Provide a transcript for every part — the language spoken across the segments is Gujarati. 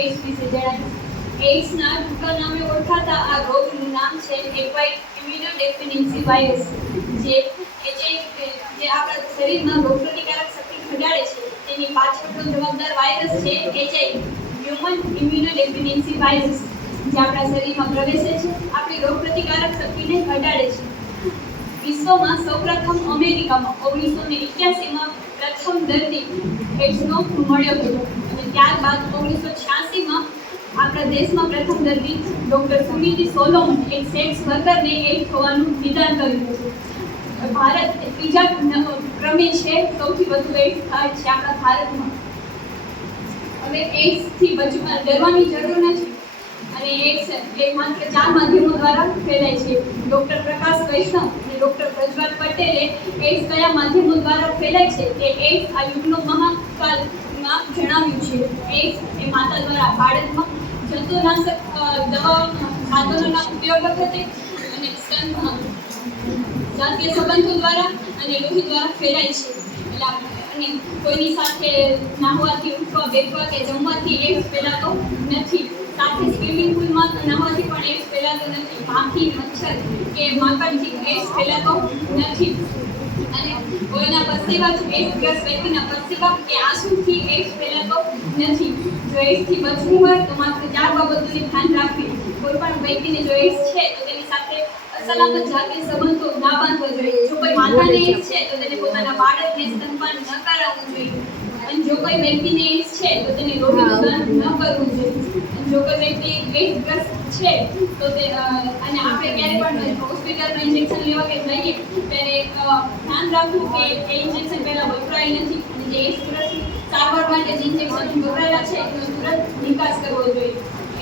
એઇડ્સ વિશે જણાવીશ। એઇડ્સના ટૂંકા નામે ઓળખાતા આ રોગનું નામ છે એક્વાયર્ડ ઇમ્યુનોડેફિશિયન્સી વાયરસ, જે આપણા શરીરમાં રોગપ્રતિકારક શક્તિ ઘટાડે છે તેની પાછળનો જવાબદાર વાયરસ છે HIV, હ્યુમન ઇમ્યુનોડેફિશિયન્સી વાયરસ, જે આપણા શરીરમાં પ્રવેશે છે, આપણી રોગપ્રતિકારક શક્તિને ઘટાડે છે। વિશ્વમાં સૌપ્રથમ અમેરિકામાં 1981માં પ્રથમ દર્દી એઇડ્સનો મળ્યો હતો અને ત્યારબાદ 1986માં આપણા દેશમાં પ્રથમ દર્દી ડૉક્ટર સુનિધિ સોલોમન એક સેક્સ વર્કરને એઇડ્સ હોવાનું નિદાન કર્યું હતું। ભારત ત્રીજા ક્રમે છે, સૌથી વધુ એઇડ્સ થાય છે આપણા ભારતમાં। હવે એઇડ્સથી ડરવાની જરૂર નથી અને એઇડ્સ એ માત્ર 4 માધ્યમો દ્વારા ફેલાય છે। ડૉક્ટર પ્રકાશ વૈષ્ણવ અને ડૉક્ટર પ્રજ્વલ પટેલે એઇડ્સ કયા માધ્યમો દ્વારા ફેલાય છે તે એઇડ્સ આ યુગનો મહાકાલમાં જણાવ્યું છે। એઇડ્સ એ માતા દ્વારા બાળકમાં જંતુનાશક સાધનોના ઉપયોગ વખતે અને જાતીય સંબંધો દ્વારા અને લોહી દ્વારા ફેલાય છે। અને કોઈની સાથે નાહવાથી, ઉઠવા, બેસવા કે જમવાથી એઇડ્સ ફેલાતો નથી। સાથે સ્વિમિંગ પુલમાં નાહવાથી પણ એઇડ્સ ફેલાતો નથી। માખી, મચ્છર કે માંકડથી એઇડ્સ ફેલાતો નથી। અને કોઈના પરસેવાથી એઇડ્સગ્રસ્ત વ્યક્તિના પરસેવા કે આંસુથી એઇડ્સ ફેલાતો નથી। જો એઇડ્સથી બચવું હોય તો માત્ર 4 બાબતોને ધ્યાન રાખવી। કોઈ પણ વ્યક્તિને જો એઇડ્સ છે તો તેની સાથે અસલામત જાતીય સંબંધો ના બાંધવા જોઈએ। જો કોઈ માતાને એઇડ્સ છે તો તેને પોતાના બાળકને સ્તનપાન ન કરાવવું જોઈએ। અને જો કોઈ વ્યક્તિને એઇડ્સ છે તો તેને લોહીનું દાન ન કરવું જોઈએ। અને જો કોઈ વ્યક્તિ એઇડ્સગ્રસ્ત છે તો તે અને આપણે ક્યારે પણ હોસ્પિટલમાં ઇન્જેક્શન લેવા કે જઈએ ત્યારે ધ્યાન રાખવું કે એ ઇન્જેક્શન પહેલાં વપરાયેલ નથી અને જે એઇડ્સગ્રસ્ત સારવાર માટે જે ઇન્જેક્શન વપરાયેલા છે એનો તુરંત નિકાસ કરવો જોઈએ।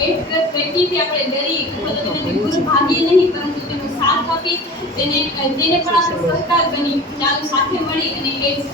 એઇડ્સગ્રસ્ત વ્યક્તિથી આપણે ડરી અથવા તો તેને દૂર ભાગીએ નહીં, પરંતુ તેનો સાથ આપી તેને પણ આપણે સહકાર બની ચાલો સાથે મળી અને એઇડ્સ